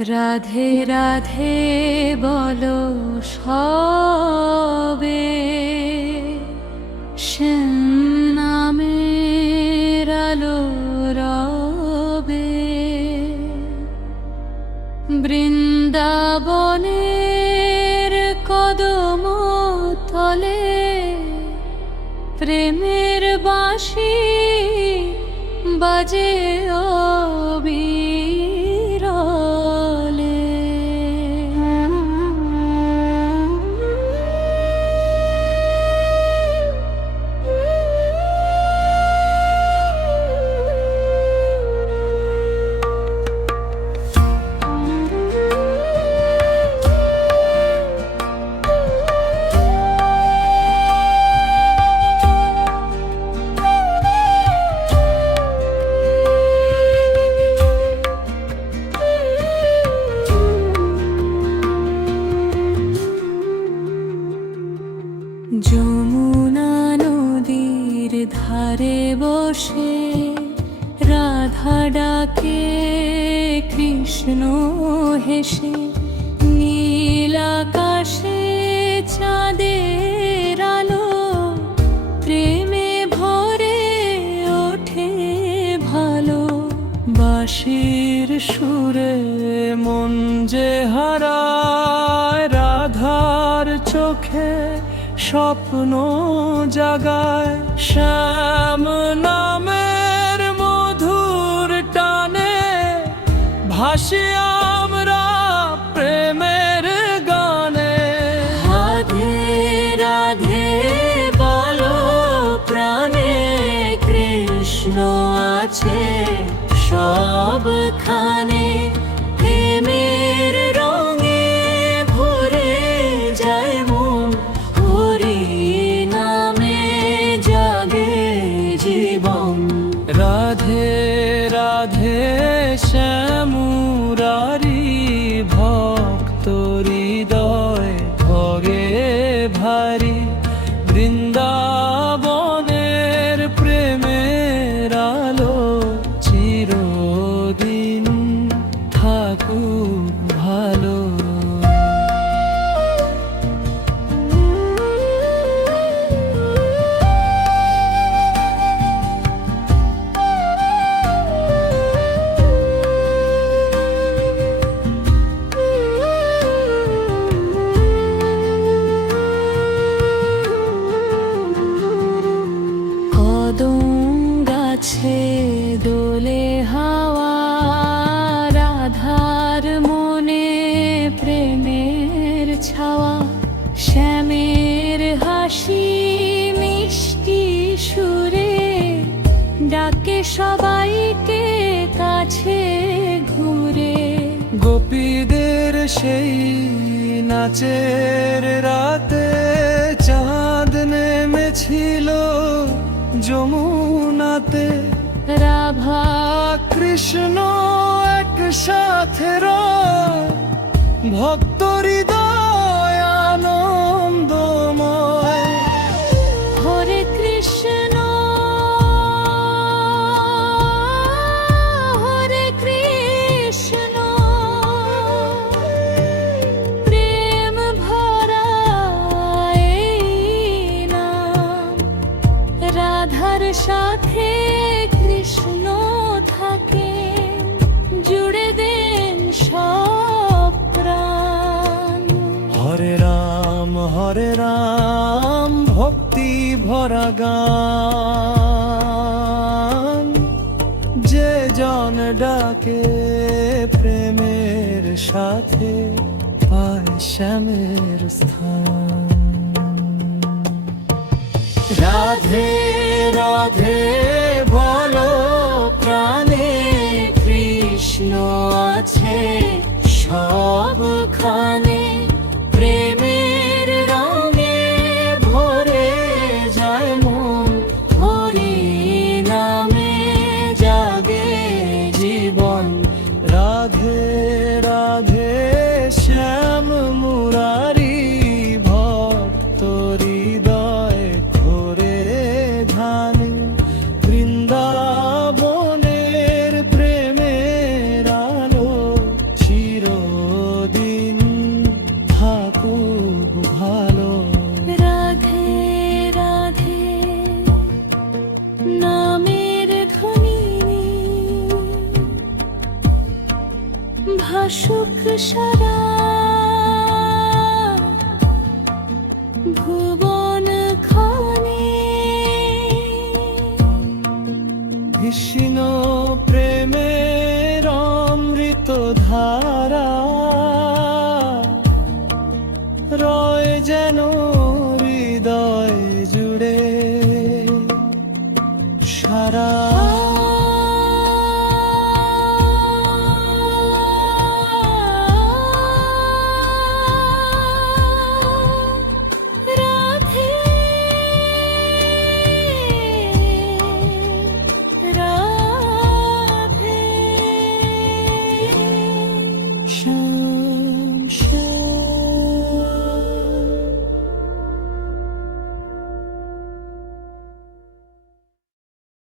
রাধে রাধে বলো সবে, শ্যাম নামের আলো রবে। বৃন্দাবনের কদম তলে প্রেমের বাঁশি বাজে অবিরলে। যমুনা নদীর ধারে বসে রাধা ডাকে কৃষ্ণ হেসে। নীল আকাশে চাঁদের আলো প্রেমে ভরে ওঠে ভালো। বাঁশির সুরে মন যে হারায়, রাধার চোখে স্বপ্ন জাগায়। শ্যাম নামের মধুর টানে ভাসি আমরা প্রেমের গানে। রাধে রাধে বলো প্রাণে, কৃষ্ণ আছে সবখানে। প্রেমের রঙে ভরে যায় মন, হরি নামে জাগে জীবন। রাধে রাধে শ্যামুরারি ভক্ত হৃদয় ভরে ভারী। বৃন্দাবনের প্রেমের আলো চিরদিন থাকুক ভালো। গাছে দোলে হাওয়া, রাধার মনে প্রেমের ছাওয়া। শ্যামের হাসি মিষ্টি সুরে ডাকে সবাইকে কাছে ঘুরে। গোপীদের সেই নাচের রাতে চাঁদ নেমেছিল যমুনাতে। রাধা কৃষ্ণ একসাথে ভক্ত হৃদয় আনন্দময়। হরে কৃষ্ণ হরে কৃষ্ণ, প্রেম ভরা এই নাম। রাধার সাথে কৃষ্ণ থাকে, জুড়ে দেন সব প্রাণ। হরে রাম ভক্তি ভরা গান। যে জন ডাকে প্রেমের সাথে পায় শ্যামের স্থান। রাধে রাধে বলো প্রাণে, কৃষ্ণ আছে সবখানে। প্রেমের রঙে ভরে যায় মন, হরি নামে জাগে জীবন। রাধে রাধে শ্যাম মুরারি ভক্ত হৃদয় ঘোরে ধানে। বৃন্দাবনের প্রেমের আলো চির ভাসুক সারা ভুবন খানি, কৃষ্ণ প্রেমের অমৃত ধারা